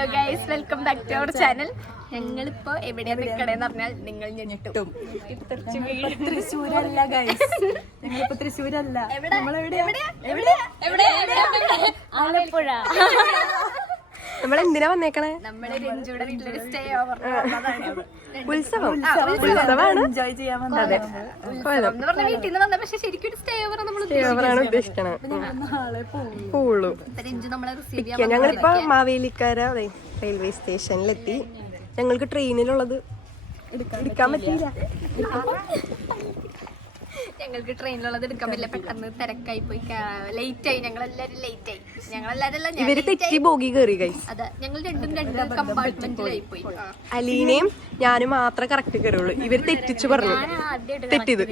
Hello guys, welcome back to our channel. ഞങ്ങളിപ്പോ എവിടെയാണ് നിൽക്കണേന്ന് പറഞ്ഞാൽ നിങ്ങൾ ഞെട്ടും. തൃശ്ശൂരല്ല ഗൈസ്, ഞങ്ങളിപ്പോ തൃശ്ശൂരല്ല. ആലപ്പുഴ. നമ്മളെന്തിനാ വന്നേക്കണേ? നമ്മള് രഞ്ജുടെ വീട്ടിലൊരു സ്റ്റേ ഓവർ. ഉത്സവമാണ് എൻജോയ് ചെയ്യാൻ അതെ വന്നത്. എന്ന് പറഞ്ഞ വീട്ടിൽ നിന്ന് വന്ന, പക്ഷെ ശരിക്കും സ്റ്റേ ഓവർ നമ്മൾ ാണ് ഉദ്ദേശിക്കണത്. നാളെ പോളൂ. രഞ്ജു നമ്മളെ റിസീവ് ചെയ്യാൻ. ഞങ്ങളിപ്പോ മാവേലിക്കര റെയിൽവേ സ്റ്റേഷനിലെത്തി. ഞങ്ങൾക്ക് ട്രെയിനിലുള്ളത് എടുക്കാൻ പറ്റിയില്ല. ഞങ്ങൾക്ക് ട്രെയിനിലുള്ളത് എടുക്കാൻ പറ്റില്ല, പെട്ടെന്ന് തിരക്കായി പോയി, ലേറ്റ് ആയി. ഞങ്ങളെല്ലാരും ലേറ്റ് ആയി. ഞങ്ങളെല്ലാരും ഇവര് തെറ്റി ബോഗി കയറി ഗൈസ്. അതെ, ഞങ്ങൾ രണ്ട് കമ്പാർട്ട്മെന്റിലായി പോയി. അലീനയും ഞാനും മാത്രമേ കറക്റ്റ് കയറുള്ളൂ. ഇവര് തെറ്റിച്ചു പറഞ്ഞു, തെറ്റിയത്.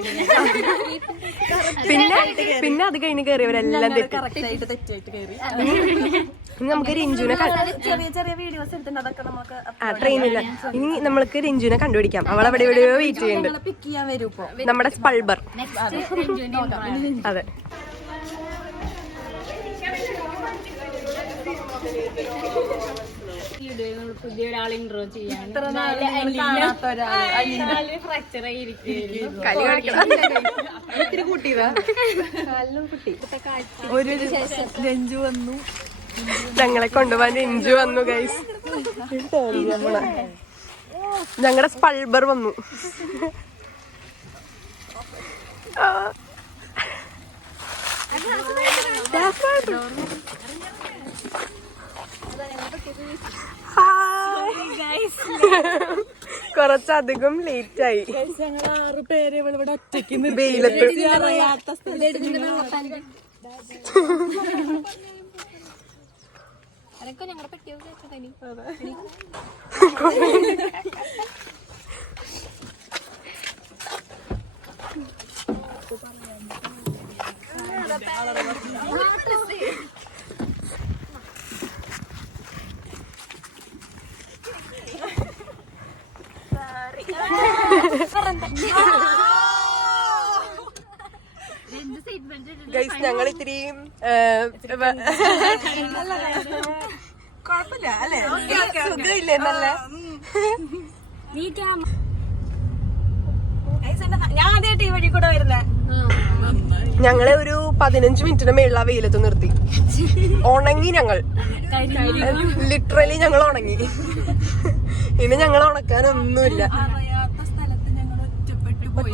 പിന്നെ അത് കഴിഞ്ഞ് കയറിയവരെല്ലാം കറക്റ്റായിട്ട് തെറ്റായിട്ട് കയറി. ഇനി നമുക്ക് രഞ്ജുനെ ചെറിയ ചെറിയ വീഡിയോസ് എടുത്തിട്ടുണ്ട്, അതൊക്കെ നമുക്ക് ട്രെയിനില്ല. ഇനി നമ്മൾക്ക് രഞ്ജുനെ കണ്ടുപിടിക്കാം. അവളവിടെ എവിടെയോ വെയിറ്റ് ചെയ്യുന്നുണ്ട്. പിക്ക് ചെയ്യാൻ വരും ഇപ്പൊ. നമ്മുടെ സ്പൾബർ. അതെ, പുതിയൊരാളെ ഇൻട്രോ ചെയ്യാൻ കാണാത്ത ഒരാള് ഫ്രാക്ചർ ആയിരിക്കും. കളി കളിക്കണം. ഇത്തിരി കൂട്ടിയതാ ഒരു രഞ്ജു വന്നു, ഞങ്ങളെ കൊണ്ടുപോകാൻ രഞ്ജു വന്നു ഗൈസ്. ഞങ്ങളുടെ സ്പൾബർ വന്നു. കുറച്ചധികം ലേറ്റ് ആയി. ഞങ്ങൾ 6 പേര് ഇവിടെ ഒറ്റയ്ക്ക് വെയിലത്ത് അറിയാത്ത അതൊക്കെ ഞങ്ങളുടെ പറ്റിയത്. ഗൈസ്, ഞങ്ങൾ ഇത്തിരിയും കുഴപ്പമില്ല അല്ലേ? സുഖമില്ലേ? നല്ല ഞാൻ ആദ്യമായിട്ട് ഈ വഴി കൂടെ വരുന്നേ. ഞങ്ങളെ ഒരു 15 മിനിറ്റിന് മേളിൽ ആ വെയിലത്ത് നിർത്തി. ഉണങ്ങി ഞങ്ങൾ, ലിറ്ററലി ഞങ്ങൾ ഉണങ്ങി. ഇനി ഞങ്ങൾ ഉണക്കാനൊന്നുമില്ല. അറിയാത്ത സ്ഥലത്ത് ഞങ്ങൾ ഒറ്റപ്പെട്ടു പോയി.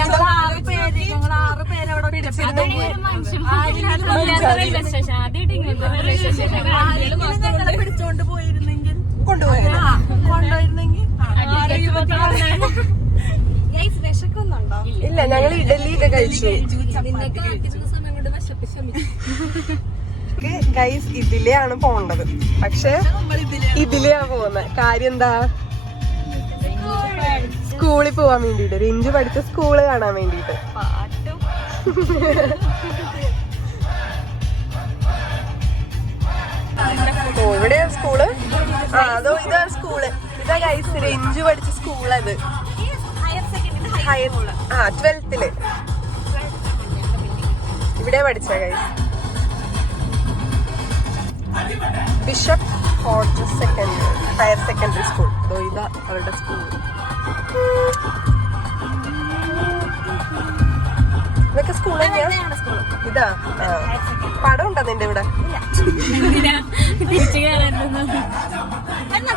ഞങ്ങൾ 6 പേര് അവിടെ ഒറ്റപ്പെട്ടു പോയി. ഞങ്ങളെ പിടിച്ചോണ്ട് പോയിരുന്നെങ്കിൽ കൊണ്ടുപോയിരുന്നെങ്കിൽ വിശക്കുന്നുണ്ടോ? ഇല്ല, ഞങ്ങൾ ഇഡലിയൊക്കെ കഴിച്ചു. ഗൈസ്, ഇതിലെയാണ് പോണ്ടത്, പക്ഷെ ഇതിലെയാ പോകുന്നത്. കാര്യം എന്താ? സ്കൂളിൽ പോവാൻ വേണ്ടിട്ട്, രഞ്ജു പഠിച്ച സ്കൂള് കാണാൻ വേണ്ടിട്ട്. ഓ, ഇവിടെയാ സ്കൂള്. അതോ ഇതാ സ്കൂള്. ഇതാ ഗൈസ് രഞ്ജു പഠിച്ച സ്കൂളത്. 12th ഇവിടെ പഠിച്ച guys. Bishop higher secondary school. ഇതാ അവരുടെ സ്കൂൾ. ഇതൊക്കെ സ്കൂൾ തന്നെയാ. ഇതാ പടം ഉണ്ടോ നിന്റെ ഇവിടെ?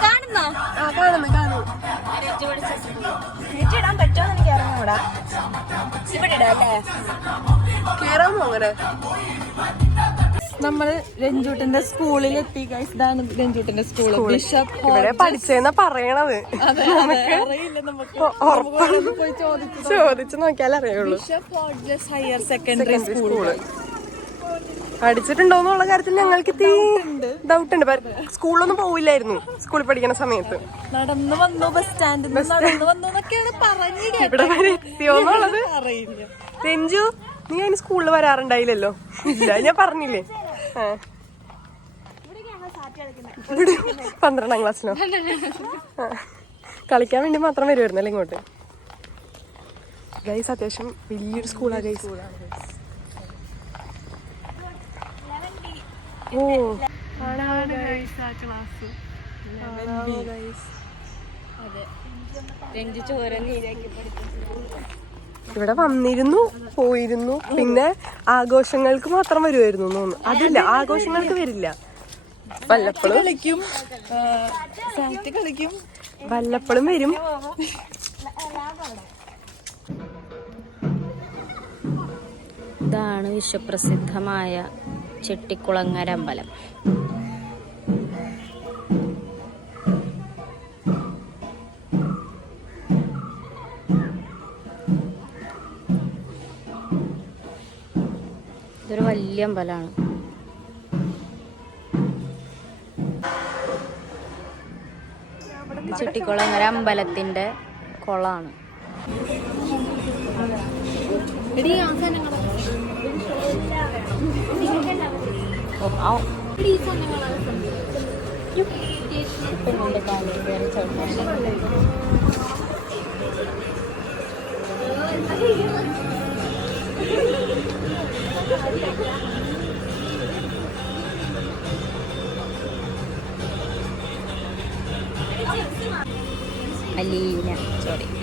കാണുന്നു. ഇടാൻ പറ്റുമോ എനിക്ക് അറിഞ്ഞൂടാ. ഇവിടെ ഇടാല്ലേ? കേറാമോ അങ്ങനെ? നമ്മള് രഞ്ജൂട്ടന്റെ സ്കൂളിലെത്തി ഗൈസ്. ഇതാണ് രഞ്ജൂട്ടന്റെ സ്കൂൾ. ബിഷപ്പ് ഇവിടെ പഠിച്ചെന്നാ പറയണത്. അറിയില്ല, നമുക്ക് പോയി ചോദിച്ചു നോക്കിയാലേ അറിയുള്ളൂ. Bishop Hodges higher secondary school പഠിച്ചിട്ടുണ്ടോന്നുള്ള കാര്യത്തിൽ ഞങ്ങൾക്ക് ഡൗട്ട് ഉണ്ട്. സ്കൂളിലൊന്നും പോവില്ലായിരുന്നു സ്കൂളിൽ പഠിക്കുന്ന സമയത്ത്. നടന്നു വന്നു, ബസ് സ്റ്റാൻഡിൽ നടന്നു വന്നു എന്നൊക്കെയാണ് പറഞ്ഞത്. ഇവിടെ വരെ എത്തിയോന്നുള്ളത് അറിയില്ല. രഞ്ജു, നീ അതിന് സ്കൂളിൽ വരാറുണ്ടായില്ലല്ലോ? ഇല്ല, ഞാൻ പറഞ്ഞില്ലേ. 12ാം ക്ലാസ്സിലോ കളിക്കാൻ വേണ്ടി മാത്രം വരുമായിരുന്നല്ലേ ഇങ്ങോട്ട്. ഗൈസ്, അത്യാവശ്യം വലിയൊരു സ്കൂളാണ് ഗൈസ്. ഓ, ഇവിടെ വന്നിരുന്നു പോയിരുന്നു. പിന്നെ ആഘോഷങ്ങൾക്ക് മാത്രം വരുമായിരുന്നു തോന്നുന്നു. അതില്ല, ആഘോഷങ്ങൾക്ക് വരില്ല. വല്ലപ്പോഴും കളിക്കും, കളിക്കും, വല്ലപ്പോഴും വരും. ഇതാണ് വിശ്വപ്രസിദ്ധമായ ചെട്ടിക്കുളങ്ങര അമ്പലം. ഇതൊരു വലിയ അമ്പലമാണ്. ചെട്ടിക്കുളങ്ങര അമ്പലത്തിന്റെ കുളമാണ്. അലീന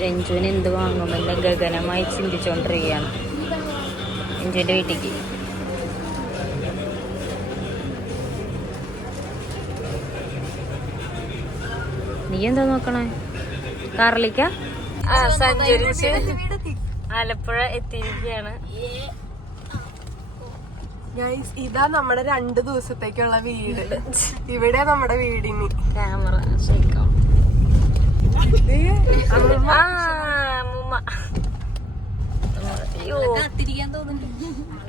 രഞ്ജുവിന് എന്ത് വാങ്ങുമെന്ന് ഗഗനമായി ചിന്തിച്ചുകൊണ്ടിരിക്കുകയാണ്. രഞ്ജുവിന്റെ വീട്ടിലേക്ക് നീ എന്താ നോക്കണേ? കാറിലേക്കാ സഞ്ചരിച്ച് ആലപ്പുഴ എത്തിയിരിക്കുകയാണ്. ഇതാ നമ്മുടെ 2 ദിവസത്തേക്കുള്ള വീട്. ഇവിടെ നമ്മുടെ വീടിന് ക്യാമറ ഷേക്കാം.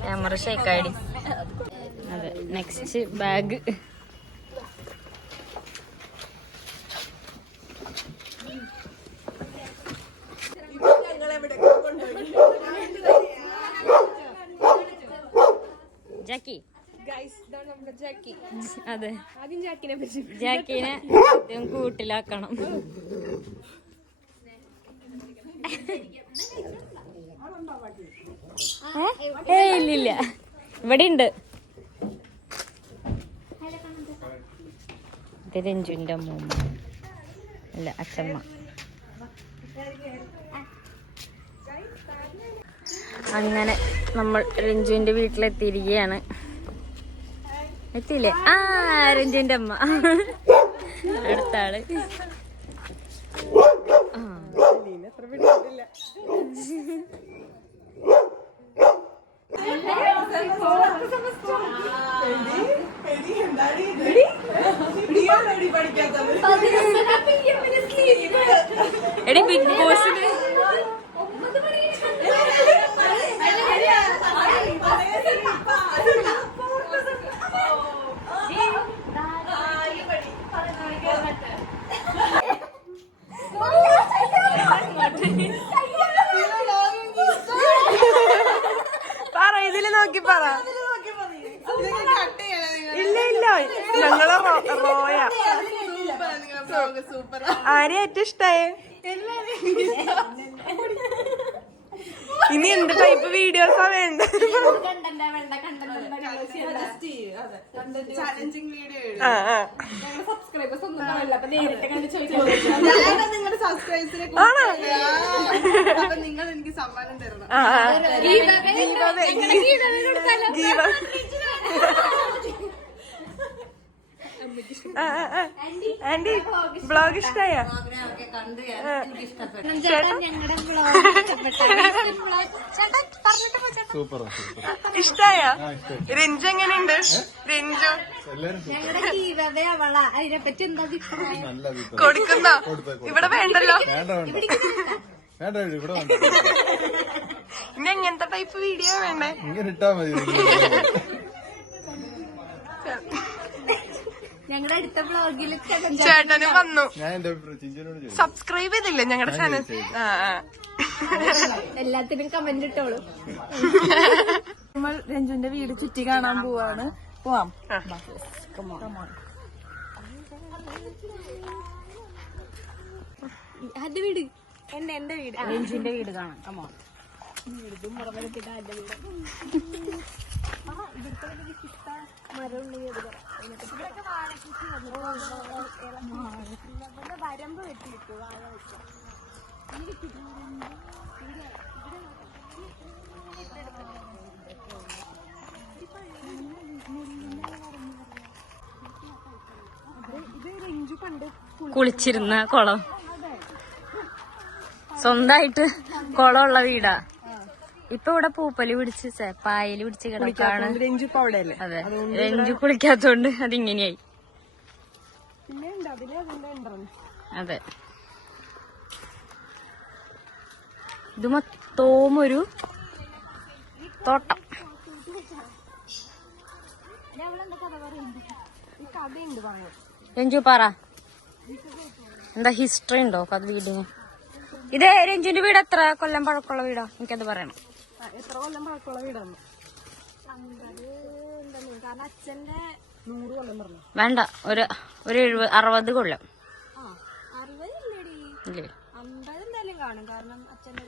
ക്യാമറ ഷേക്കായി. അതെ, നെക്സ്റ്റ് ബാഗ്. ജാക്കി. അതെ, ജാക്കിനെ ആദ്യം കൂട്ടിലാക്കണം. ഇല്ലില്ല, ഇവിടെ ഉണ്ട്. ഇത് രഞ്ജുവിന്റെ അമ്മൂമ്മ അല്ല അച്ഛമ്മ. അങ്ങനെ നമ്മൾ രഞ്ജുവിന്റെ വീട്ടിലെത്തിയിരിക്കുകയാണ്. എത്തിയില്ലേ? രഞ്ജുവിന്റെ അമ്മ അടുത്ത ആള്. എടി ബിഗ് ബോസിന് പറ, ഇതില് നോക്കി പറ. ഇല്ല ഇല്ല, ഞങ്ങള് റോയ. ആരെയാ ഏറ്റവും ഇഷ്ടായേ? ഇനി എന്ത് ടൈപ്പ് വീഡിയോസാ വേണ്ട? നിങ്ങൾ എനിക്ക് സമ്മാനം തരണം. ആന്റി ബ്ലോഗ് ഇഷ്ടായ? ഇഷ്ടായ? രഞ്ജു എങ്ങനെയുണ്ട്? രഞ്ജു കൊടുക്കുന്നോ? ഇവിടെ വേണ്ടല്ലോ. ഇനി എങ്ങനത്തെ ടൈപ്പ് വീഡിയോ വേണ്ടേ? ഞങ്ങളുടെ അടുത്ത ബ്ലോഗിൽ ചേട്ടന് വന്നു. സബ്സ്ക്രൈബ് ചെയ്തില്ലേ ഞങ്ങളുടെ ചാനൽ? എല്ലാത്തിനും കമന്റ് ഇട്ടോളൂ. നമ്മൾ രഞ്ജുവിന്റെ വീട് ചുറ്റി കാണാൻ പോവാണ്. പോവാം. അത് വീട് എന്റെ വീട് രഞ്ജുവിന്റെ വീട് കാണാം. കമോൺ. വരമ്പ് വെട്ടിയിട്ടു വാഴ വെച്ച കുളിച്ചിരുന്ന കുളം, സ്വന്തായിട്ട് കുളമുള്ള വീടാ. ഇപ്പൊ ഇവിടെ പൂപ്പല് പിടിച്ച് പായല് പിടിച്ച് കിടക്കാണ്. അതെ, രഞ്ജു കുളിക്കാത്തോണ്ട് അതിങ്ങനെയായി. അതെ, ഇത് മൊത്തവും ഒരു തോട്ടം. രഞ്ജു പറ, എന്താ ഹിസ്റ്ററി ഉണ്ടോ കഥ വീടിന്? ഇത് രഞ്ജുവിന്റെ വീട് എത്ര കൊല്ലം പഴക്കമുള്ള വീടാ? എനിക്കത് പറയണം. എത്ര കൊല്ലം പഴക്കമുള്ള വീടാണ്? കാരണം അച്ഛന്റെ 100 കൊല്ലം പറഞ്ഞു. വേണ്ട, ഒരു 60 കൊല്ലം. 60 ഇല്ലേ? 50 എന്തായാലും കാണും. കാരണം അച്ഛന്റെ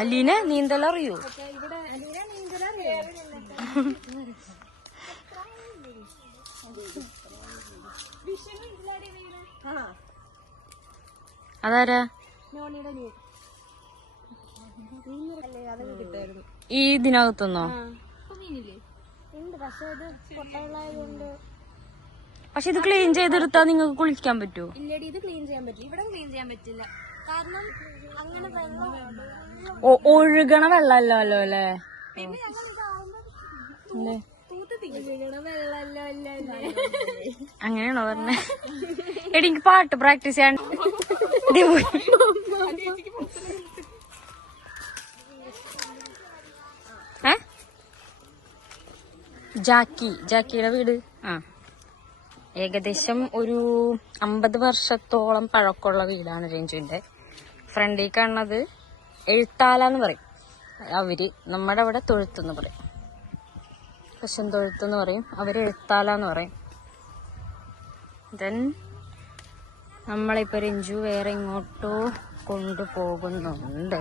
അലീന നീന്തലറിയോ? ഇവിടെ അലീന നീന്തലറിയോ? അതാരാ? ഈ ഇതിനകത്തുനിന്നോ? പക്ഷെ ഇത് ക്ലീൻ ചെയ്തെടുത്താ നിങ്ങൾക്ക് കുളിക്കാൻ പറ്റുമോ? ഇല്ലടി, ഇത് ക്ലീൻ ചെയ്യാൻ പറ്റില്ല. ഇവിടെ ക്ലീൻ ചെയ്യാൻ പറ്റില്ല. കാരണം അങ്ങനെ വെള്ളം ഒഴുകണ വെള്ളല്ലോ അല്ലേ? പിന്നെ ഞങ്ങൾ അങ്ങനെയാണോ പറഞ്ഞേ? എടി, എനിക്ക് പാട്ട് പ്രാക്ടീസ് ചെയ്യാൻ. ജാക്കിയുടെ വീട് ഏകദേശം ഒരു 50 വർഷത്തോളം പഴക്കമുള്ള വീടാണ് രഞ്ജുവിന്റെ. ഫ്രണ്ടിൽ കാണുന്നത് എഴുത്താലെന്ന് പറയും അവര്, നമ്മുടെ അവിടെ തൊഴുത്തെന്ന് പറയും. കശൻ തൊഴുത്തെന്ന് പറയും, അവര് എഴുത്താലെന്ന് പറയും. ദെൻ നമ്മളിപ്പോ രഞ്ജു വേറെ ഇങ്ങോട്ടോ കൊണ്ടുപോകുന്നുണ്ട്.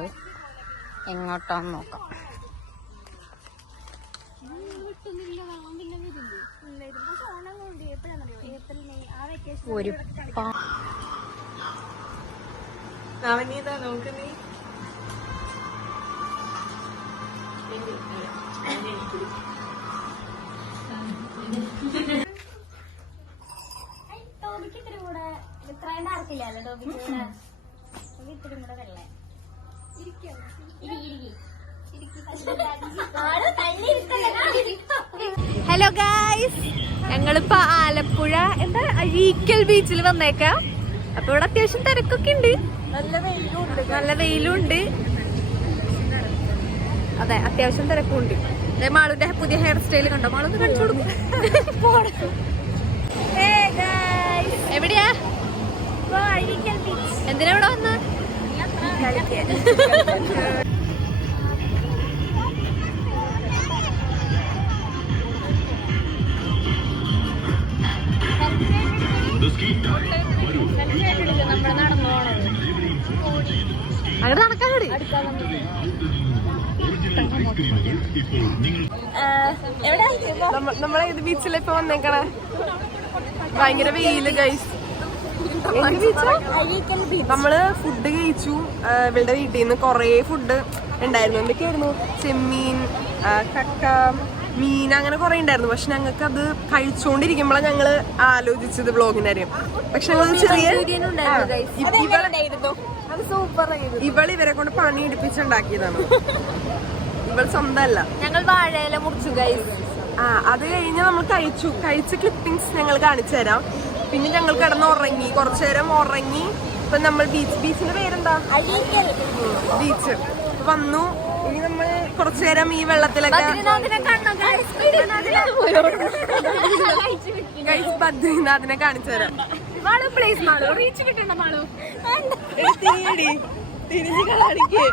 എങ്ങോട്ടാന്ന് നോക്കാം. ഒരു നോക്ക് നീ. ഹലോ ഗായ്സ്, ഞങ്ങളിപ്പോ ആലപ്പുഴ എന്താ അഴീക്കൽ ബീച്ചിൽ വന്നേക്കാം. അപ്പൊ ഇവിടെ അത്യാവശ്യം തിരക്കൊക്കെ ഉണ്ട്, നല്ല വെയിലുണ്ട്. അതെ, അത്യാവശ്യം തിരക്കുണ്ട്. മാളുവിന്റെ പുതിയ ഹെയർ സ്റ്റൈൽ കണ്ടോ? മാളൊന്ന് കാണിച്ചു കൊടുക്കും. എവിടെയാ? എന്തിനാ ഇവിടെ വന്ന്? നമ്മൾ നടന്നു പോണത് അങ്ങനെ നടക്കാനോടി. നമ്മളെ ഏത് ബീച്ചിലാ ഇപ്പൊ വന്നേക്കണേ? ഭയങ്കര വെയില് ഗൈസ്. നമ്മള് ഫുഡ് കഴിച്ചു. ഇവളുടെ വീട്ടിൽ നിന്ന് കൊറേ ഫുഡ് ഉണ്ടായിരുന്നു. എന്തൊക്കെയായിരുന്നു? ചെമ്മീൻ, കക്ക, മീൻ, അങ്ങനെ കൊറേ ഉണ്ടായിരുന്നു. പക്ഷെ ഞങ്ങൾക്ക് അത് കഴിച്ചോണ്ടിരിക്കുമ്പോഴാണ് ഞങ്ങള് ആലോചിച്ചത് വ്ളോഗിന്റെ കാര്യം. പക്ഷെ ഞങ്ങൾ ചെറിയ ഇവരെ കൊണ്ട് പണി എടുപ്പിച്ചുണ്ടാക്കിയതാണ്. ഇവൾ സ്വന്തമല്ല. ഞങ്ങൾ വാഴയില മുറിച്ചു ഗൈസ്. അത് കഴിഞ്ഞ് നമ്മൾ കഴിച്ച ക്ലിപ്പിങ്സ് ഞങ്ങൾ കാണിച്ചു തരാം. പിന്നെ ഞങ്ങൾ കിടന്നുറങ്ങി, കുറച്ചു നേരം ഉറങ്ങി. ഇപ്പൊ നമ്മൾ ബീച്ചിന്റെ പേരെന്താ? ബീച്ച് വന്നു. ഇനി നമ്മൾ കുറച്ചു നേരം ഈ വെള്ളത്തിലൊക്കെ ബദ്രീനാഥിനെ കാണിച്ചു തരാം. തിരിഞ്ഞു കാണിക്കേ.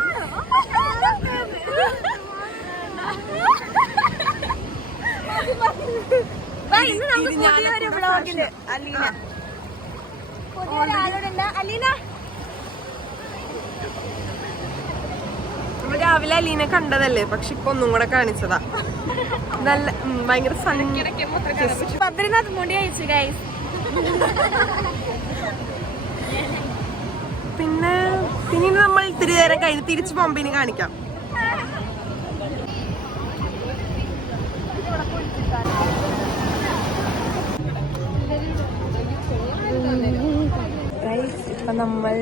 നമ്മൾ രാവിലെ അലീനെ കണ്ടതല്ലേ, പക്ഷെ ഇപ്പൊ ഒന്നും കൂടെ കാണിച്ചതാ. നല്ല ഭയങ്കര ബദ്രിനാഥ് മുടി അയച്ചു ഗൈസ്. പിന്നെ നമ്മൾ ഇത്തിരി നേരം കഴിഞ്ഞ് തിരിച്ച് പമ്പിന് കാണിക്കാം. ഇപ്പൊ നമ്മൾ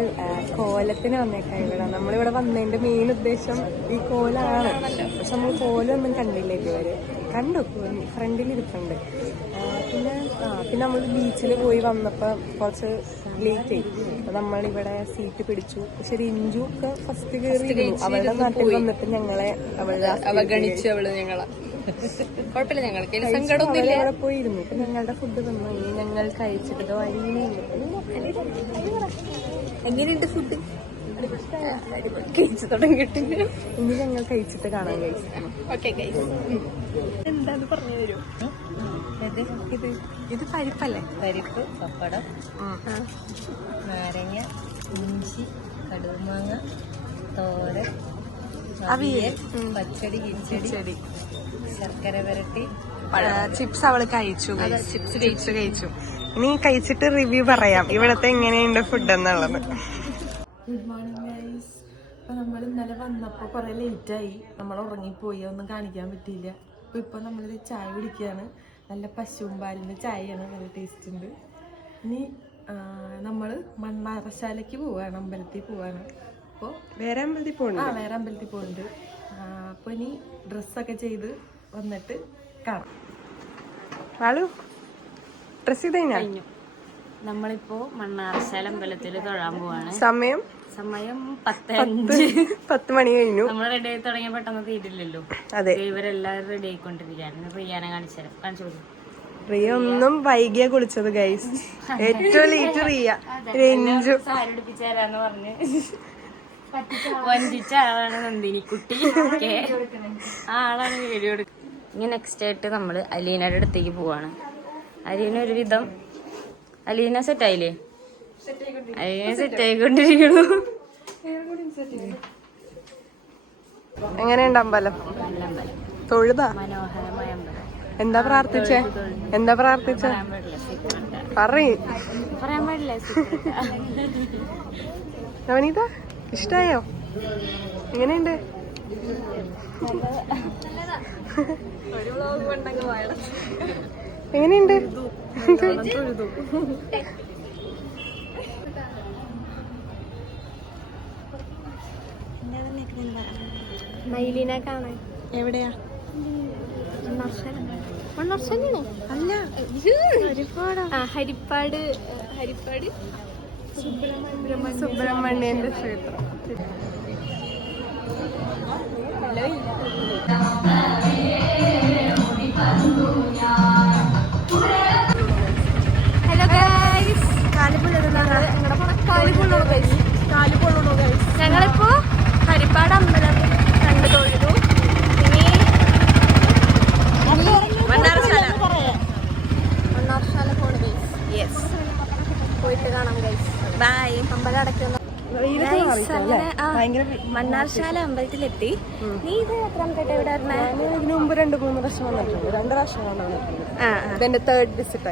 കോലത്തിന് വന്നേക്കാം. നമ്മളിവിടെ വന്നതിന്റെ മെയിൻ ഉദ്ദേശം ഈ കോലാണ്. പക്ഷെ നമ്മൾ കോലൊന്നും കണ്ടില്ല ഇതുവരെ. കണ്ടു, ഫ്രണ്ടിലിരിപ്പുണ്ട്. പിന്നെ നമ്മൾ ബീച്ചിൽ പോയി വന്നപ്പോ കുറച്ച് ലേറ്റ് ആയി. അപ്പൊ നമ്മളിവിടെ സീറ്റ് പിടിച്ചു. പക്ഷെ റിഞ്ചു ഒക്കെ ഫസ്റ്റ് കയറി. അവളുടെ നാട്ടിൽ വന്നിട്ട് ഞങ്ങളെ അവഗണിച്ചു. അവള് ഞങ്ങളെ കുഴപ്പമില്ല, ഞങ്ങൾക്ക് സങ്കടമൊന്നുമില്ല. അവിടെ പോയിരുന്നു. ഇപ്പൊ ഞങ്ങളുടെ ഫുഡ് തന്നു. ഇനി ഞങ്ങൾ കഴിച്ചിട്ട് എങ്ങനെയുണ്ട് ഫുഡ്? കഴിച്ചു തുടങ്ങിയിട്ടുണ്ട്. ഇനി ഞങ്ങൾ കഴിച്ചിട്ട് കാണാൻ കഴിച്ചു. എന്താന്ന് പറഞ്ഞു തരൂ. ഇത് പരിപ്പല്ലേ? പരിപ്പ്, പപ്പടം, നാരങ്ങ, ഇഞ്ചി, കടുമാങ്ങ, തോരൻ, അവിയൽ, പച്ചടി, കിച്ചടി, ശർക്കര വരട്ടി, ചിപ്സ് അവള് കഴിച്ചു. ചിപ്സ് കഴിച്ചു. ഇനി കഴിച്ചിട്ട് റിവ്യൂ പറയാം ഇവിടത്തെ എങ്ങനെയുണ്ട് ഫുഡ് എന്നുള്ളത്. Good morning guys. അപ്പൊ നമ്മൾ ഇന്നലെ വന്നപ്പോ കൊറേ ലേറ്റ് ആയി. നമ്മൾ ഉറങ്ങിപ്പോയി, ഒന്നും കാണിക്കാൻ പറ്റിയില്ല. അപ്പൊ ഇപ്പൊ നമ്മളിത് ചായ കുടിക്കുകയാണ്. നല്ല പശുവും പാലിന്റെ ചായയാണ്, നല്ല ടേസ്റ്റ് ഉണ്ട്. ഇനി നമ്മള് മണ്ണാറശാലയ്ക്ക് പോവാണ്, അമ്പലത്തിൽ പോവാണ്. അപ്പൊ വേറെ അമ്പലത്തിൽ പോകുന്നുണ്ട്. വേറെ അമ്പലത്തിൽ പോകുന്നുണ്ട്. അപ്പൊ ഇനി ഡ്രസ്സൊക്കെ ചെയ്ത് വന്നിട്ട് കാണാം. ഡ്രസ് ചെയ്ത് കഴിഞ്ഞു. നമ്മളിപ്പോ മണ്ണാറശാല അമ്പലത്തിൽ തൊഴാൻ പോവാണ്. സമയം 10 മണി കഴിഞ്ഞു. നമ്മൾ റെഡി ആയി തുടങ്ങിയ പെട്ടെന്ന് തീരില്ലല്ലോ. അതെ, ഇവരെല്ലാവരും റെഡി ആയിക്കൊണ്ടിരിക്കുകയാണ്. പ്രിയാനെ കാണിച്ചു കൊടുക്കും. റിയ ഒന്നും വൈകിയ കുളിച്ചത് ഗൈസ്. ഏറ്റവും ലേറ്റ് റിയ. രഞ്ജു സാരി ഉടുപ്പിച്ചു തരാന്ന് പറഞ്ഞ് വഞ്ചിച്ച ആളാണ് നന്ദിനിക്കുട്ടി. ആളാണ് വീഡിയോ എടുക്കുന്നത്. ഇനി നെക്സ്റ്റ് ആയിട്ട് നമ്മള് അലീനയുടെ അടുത്തേക്ക് പോവാണ്. അലീന ഒരുവിധം സെറ്റായില്ലേ? അലീന സെറ്റ് ആയിക്കൊണ്ടിരിക്കുന്നു. എങ്ങനെയുണ്ട് അമ്പലം? നല്ല അമ്പലം, തൊഴുതാ? മനോഹരമായ അമ്പലം. എന്താ പ്രാർത്ഥിച്ചേ? പറയാൻ പാടില്ല. നവനീത, ഇഷ്ടായോ? എങ്ങനെയുണ്ട്? എങ്ങനെയുണ്ട്? മൈലിനെ കാണാൻ. എവിടെയാ? അല്ല, ഹരിപ്പാട് സുബ്രഹ്മണ്യന്റെ ക്ഷേത്രം. ഹലോ ഗൈസ്, ഞങ്ങളിപ്പോ ഹരിപ്പാട് അമ്പലം കണ്ടു തൊഴുതു. ഇനി മണ്ണാറശാല പോണു ഗൈസ്. പോയിട്ട് കാണാം ഗൈസ്. ബൈ. അമ്പലം അടയ്ക്കുന്നു. മണ്ണാർശാല അമ്പലത്തിലെത്തി. നീ ഇത് എത്രാമത്തെ ഇവിടെ വരുന്നേ? ഇതിനു മുമ്പ് 2-3 പ്രാവശ്യം വന്നിട്ടുണ്ട്. 2 പ്രാവശ്യം വന്നിട്ടുണ്ട്. ഇതെന്റെ 3rd വിസിറ്റാ.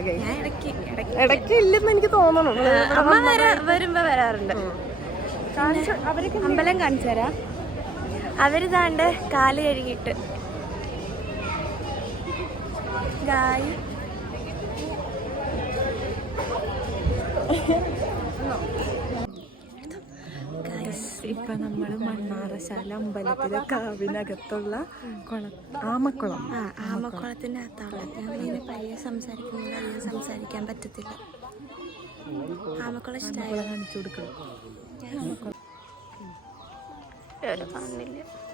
ഇടയ്ക്ക് ഇല്ലെന്ന് എനിക്ക് തോന്നണം. അമ്മ വരുമ്പോ വരാറുണ്ട്. അമ്പലം കാണിച്ചു തരാം. അവരിതാണ്ട് കാല് കഴുകിയിട്ട് ഗായ്. ഇപ്പൊ നമ്മള് മണ്ണാറശാല അമ്പലത്തിലെ കാവിനകത്തുള്ള ആമക്കുളം. ആമക്കുളത്തിന്റെ അകത്താണ്. ഞങ്ങളിങ്ങനെ പയ്യെ സംസാരിക്കാൻ പറ്റത്തില്ല. ആമക്കുളം ഇഷ്ടമായി കാണിച്ചു കൊടുക്കണം.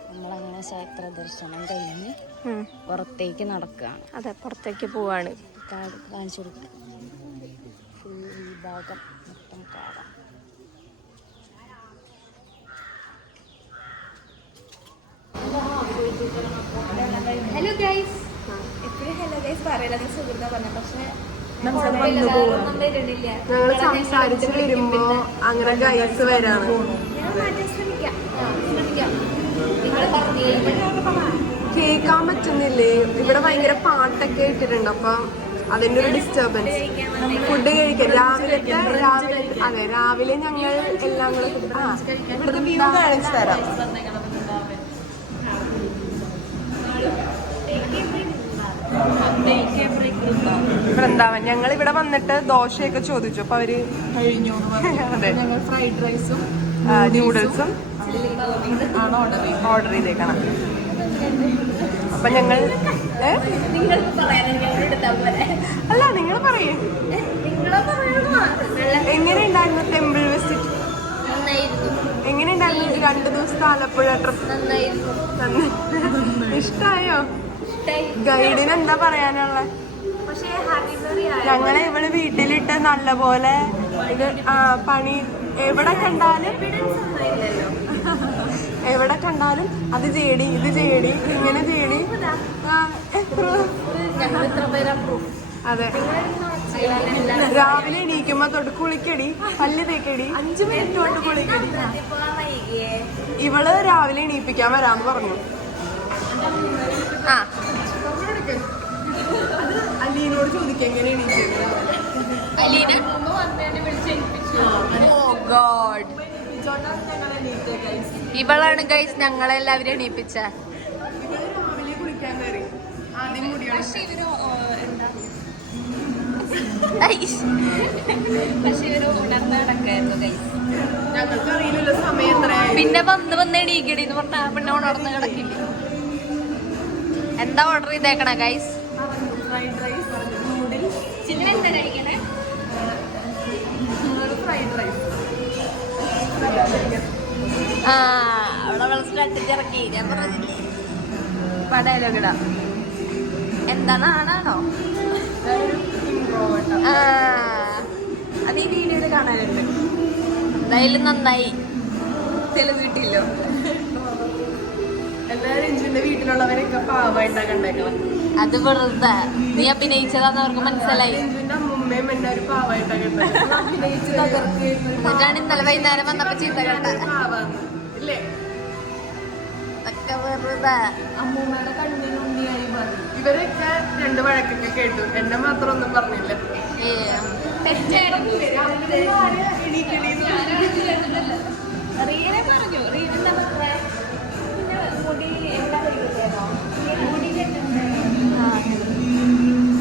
നമ്മളങ്ങനെ ക്ഷേത്ര ദർശനം കഴിഞ്ഞ് പുറത്തേക്ക് നടക്കുകയാണ്. അതെ, പുറത്തേക്ക് പോവാണ്. കാണിച്ചു കൊടുക്കുക. ഫുൾ ഈ ഭാഗം മൊത്തം കാണാം. Hello guys. എപ്പോഴും ഹലോ ഗൈസ് പറയില്ല, സുഹൃത്ത പറഞ്ഞ. പക്ഷെ ഞങ്ങൾ സംസാരിച്ച് വരുമ്പോ അങ്ങനെ ഗൈസ് വരാണ്. കേൾക്കാൻ പറ്റുന്നില്ലേ? ഇവിടെ ഭയങ്കര പാട്ടൊക്കെ ഇട്ടിട്ടുണ്ട്, അപ്പൊ അതിന്റെ ഒരു ഡിസ്റ്റർബൻസ്. ഫുഡ് കഴിക്കാൻ രാവിലെ ഞങ്ങൾ എല്ലാം കൂടെ ഇവിടുത്തെ വ്യൂ കാണിച്ചു തരാം. വൃന്ദാവൻ. ഞങ്ങൾ ഇവിടെ വന്നിട്ട് ദോശയൊക്കെ ചോദിച്ചു, അപ്പൊ അവര് കഴിഞ്ഞു. അതെ, ഞങ്ങൾ ഫ്രൈഡ് റൈസും ന്യൂഡിൽസും ആണ് ഓർഡർ ചെയ്തേക്കണം. അപ്പൊ ഞങ്ങൾ അല്ല, നിങ്ങൾ പറയേ എങ്ങനെയുണ്ടായിരുന്നു ടെമ്പിൾ വിസിറ്റ്? എങ്ങനെയുണ്ടായിരുന്നു 2 ദിവസത്തെ ആലപ്പുഴ ട്രിപ്പ്? ഇഷ്ടായോ? ഗൈഡിന് എന്താ പറയാനുള്ള? ഞങ്ങളെ ഇവിടെ വീട്ടിലിട്ട് നല്ലപോലെ ഇത് പണി എവിടെ കണ്ടാലും അത് ചേടി ഇത് ചേടി ഇങ്ങനെ ചേടി. അതെ, രാവിലെ എണീക്കുമ്പോ തൊട്ട് കുളിക്കടി, പല്ല് തേക്കടി, 5 മിനിറ്റ് കൊണ്ട് കുളിക്കടി. ഇവള് രാവിലെ എണീപ്പിക്കാൻ വരാന്ന് പറഞ്ഞു. അത് അലീനോട് ചോദിക്കാം എങ്ങനെ എണീക്കുന്നത്. ഇവളാണ് ഗൈസ് ഞങ്ങളെല്ലാവരും എണീപ്പിച്ച. ഇവള് രാവിലെ കുളിക്കാൻ കയറി, ആദ്യം മുടിയാണ്. ഞങ്ങൾക്ക് അറിയില്ലല്ലോ സമയം എത്രയായി. പിന്നെ വന്ന് എണീക്കടി എന്ന് പറഞ്ഞാ പിന്നെ ഉണർന്ന് കിടക്കില്ലേ. എന്താ ഓർഡർ ചെയ്തേക്കണ guys? Fried rice, noodles, fried rice. അവിടെ സ്ട്രാറ്റജി ഞാൻ പറഞ്ഞില്ലേ. പടയിലൊക്കിടാം. എന്താണ്, ആണാണോ? അത് ഈ വീഡിയോയിൽ കാണാനുണ്ട്. എന്തായാലും നന്നായി, തെളിവ് കിട്ടിയല്ലോ. എല്ലാവരും രഞ്ജുവിന്റെ വീട്ടിലുള്ളവരൊക്കെ പാവമായിട്ടാണ് കണ്ടേക്കണം. അത് വെറുതെ നീ അഭിനയിച്ചതാന്ന് അവർക്ക് മനസ്സിലായി. രഞ്ജുവിന്റെ അമ്മൂമ്മയും എന്നെ ഒരു പാവമായിട്ടാണ് കണ്ടത്. അഭിനയിച്ച് തകർക്ക് എന്നിട്ടാണ് ഇന്നലെ വൈകുന്നേരം വന്നപ്പോ ചീത്ത കണ്ട. പാവാന്ന് ഇല്ലേ? ഒക്കെ വെറുതെ. അമ്മൂമ്മയുടെ കണ്ണിനുണ്ണിയായി മാറി. ഇവരൊക്കെ 2 വഴക്കൊക്കെ കേട്ടു, എന്നെ മാത്രം ഒന്നും പറഞ്ഞില്ല.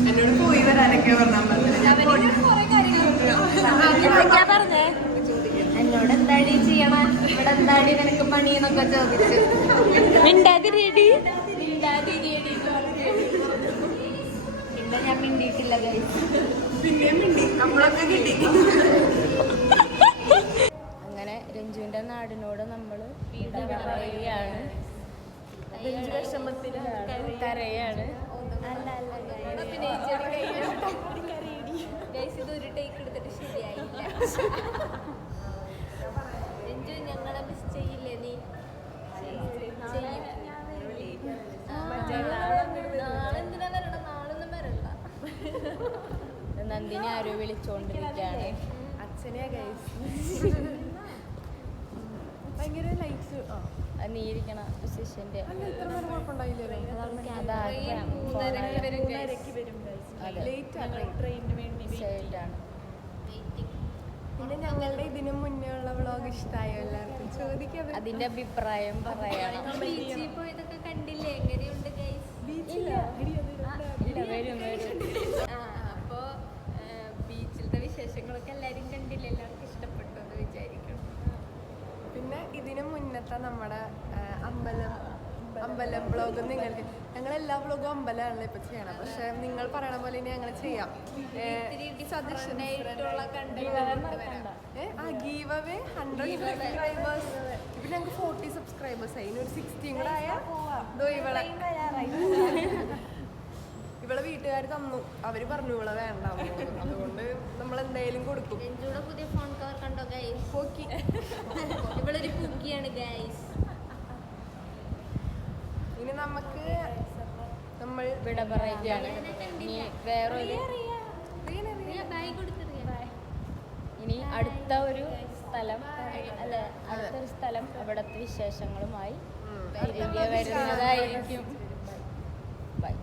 എന്നോട് പോയി വരാനൊക്കെ പറഞ്ഞാൽ എന്തൊക്കെയാ പറഞ്ഞേ? എന്നോട് എന്താടി ചെയ്യണ, ഇവിടെ എന്താടി നിനക്ക് പണി എന്നൊക്കെ ചോദിച്ചു. മിണ്ടാതിരിയടി. പിന്നെ ഞാൻ മിണ്ടിയിട്ടില്ല ഗൈസ്. പിന്നെ മിണ്ടി, നമ്മളൊക്കെ കിട്ടി. അങ്ങനെ രഞ്ജുവിന്റെ നാടിനോട് നമ്മൾ പറയുകയാണ്. കരയാണ്. ഇതൊരു ടേക്ക് എടുത്തിട്ട് ശരിയായില്ല. രഞ്ജു, ഞങ്ങളെ മിസ് ചെയ്യില്ലേ നീ? നാളെ എന്തിനാ വരണം? നാളൊന്നും വരണ്ട. നന്ദിനി ആരോ വിളിച്ചോണ്ടിരിക്കുകയാണ്. അച്ഛനെയാ ഗൈസ്. ഭയങ്കര ലൈറ്റ്സ് നീ ഇരിക്കണ പൊസിഷന്റെ പിന്നെ ഞങ്ങളുടെ ഇതിനു മുന്നേ ഉള്ള വ്ളോഗ് ഇഷ്ടമായോ എല്ലാവർക്കും? ചോദിക്കാം. അതിന്റെ അഭിപ്രായം പറയണം. ബീച്ചിൽ പോയതൊക്കെ കണ്ടില്ലേ? എങ്ങനെയുണ്ട് ഗൈസ്? അപ്പോ ബീച്ചിലത്തെ വിശേഷങ്ങളൊക്കെ എല്ലാരും കണ്ടില്ലേ? എല്ലാവർക്കും ഇഷ്ടപ്പെട്ടു എന്ന് വിചാരിക്കണം. പിന്നെ ഇതിനു മുന്നത്തെ നമ്മുടെ അമ്പലം വ്ളോഗ് നിങ്ങൾക്ക്, ഞങ്ങൾ എല്ലാ വ്ളോഗും അമ്പലമാണല്ലോ ഇപ്പൊ ചെയ്യണം. പക്ഷെ നിങ്ങൾ പറയണ പോലെ ഇനി ഞങ്ങൾ ചെയ്യാം. Give away 100 subscribers. ഇപ്പൊ ഞങ്ങൾക്ക് 40 സബ്സ്ക്രൈബേഴ്സ് ആയി. ഇനി ഒരു 60 കൂടെ ആയാൽ ഇവളെ വീട്ടുകാർ തന്നു. അവര് പറഞ്ഞു ഇവളെ വേണ്ട, അതുകൊണ്ട് നമ്മൾ എന്തായാലും കൊടുക്കും. പുതിയ ഫോൺ കവർ കണ്ടോ ഗൈസ്? ഇവളൊരു കുക്കിയാണ് ഗൈസ്. ഇനി നമുക്ക് നമ്മൾ വിട പറയുകയാണ്. ഇനി വേറൊരു ഇനി അടുത്ത ഒരു സ്ഥലം, അല്ലെ, അടുത്തൊരു സ്ഥലം, അവിടുത്തെ വിശേഷങ്ങളുമായി തിരികെ വരുന്നതായിരിക്കും. ബൈ.